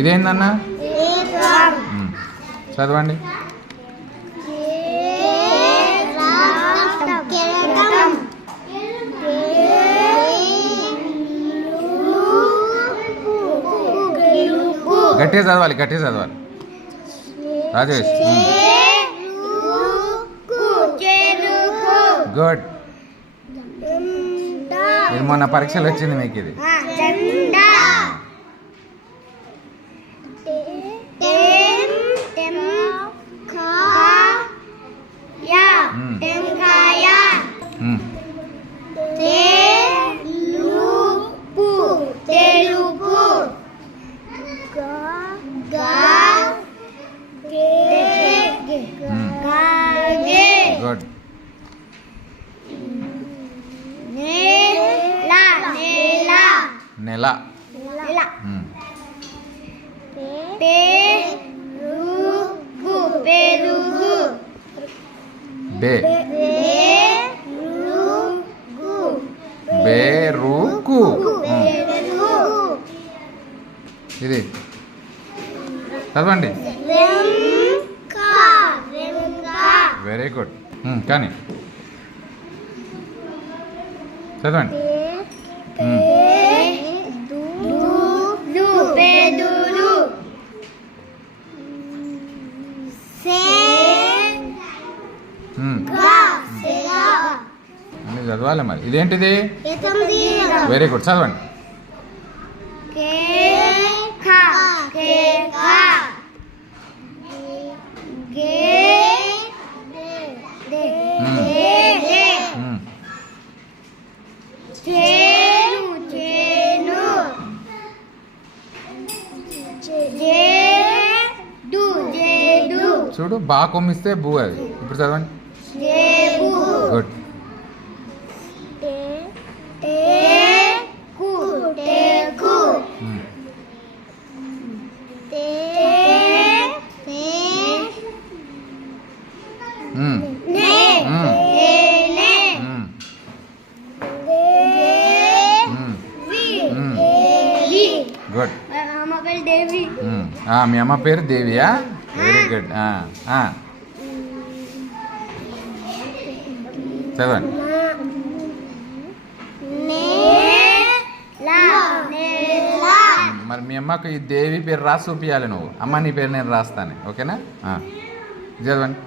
ఇదేందన్నా? చదవండి. గట్టిగా చదవాలి, గట్టిగా చదవాలి రాజేష్. గుడ్. ఇది మొన్న పరీక్షలు వచ్చింది మీకు ఇది. గుడ్. నెల. బేరుకు. ఇది చదవండి. Very good. కానీ చదవండి. అన్ని చదవాలి మరి. ఇదేంటిది? Very good. చదవండి. చూడు, బా కొమ్మిస్తే బూ అది. ఇప్పుడు చదవండి. గుడ్. గుడ్. మీ అమ్మ పేరు దేవియా? Very good. చదవండి. మరి మీ అమ్మకు ఈ దేవి పేరు రాసి చూపించాలి నువ్వు. అమ్మ నీ పేరు నేను రాస్తాను, ఓకేనా? చదవండి.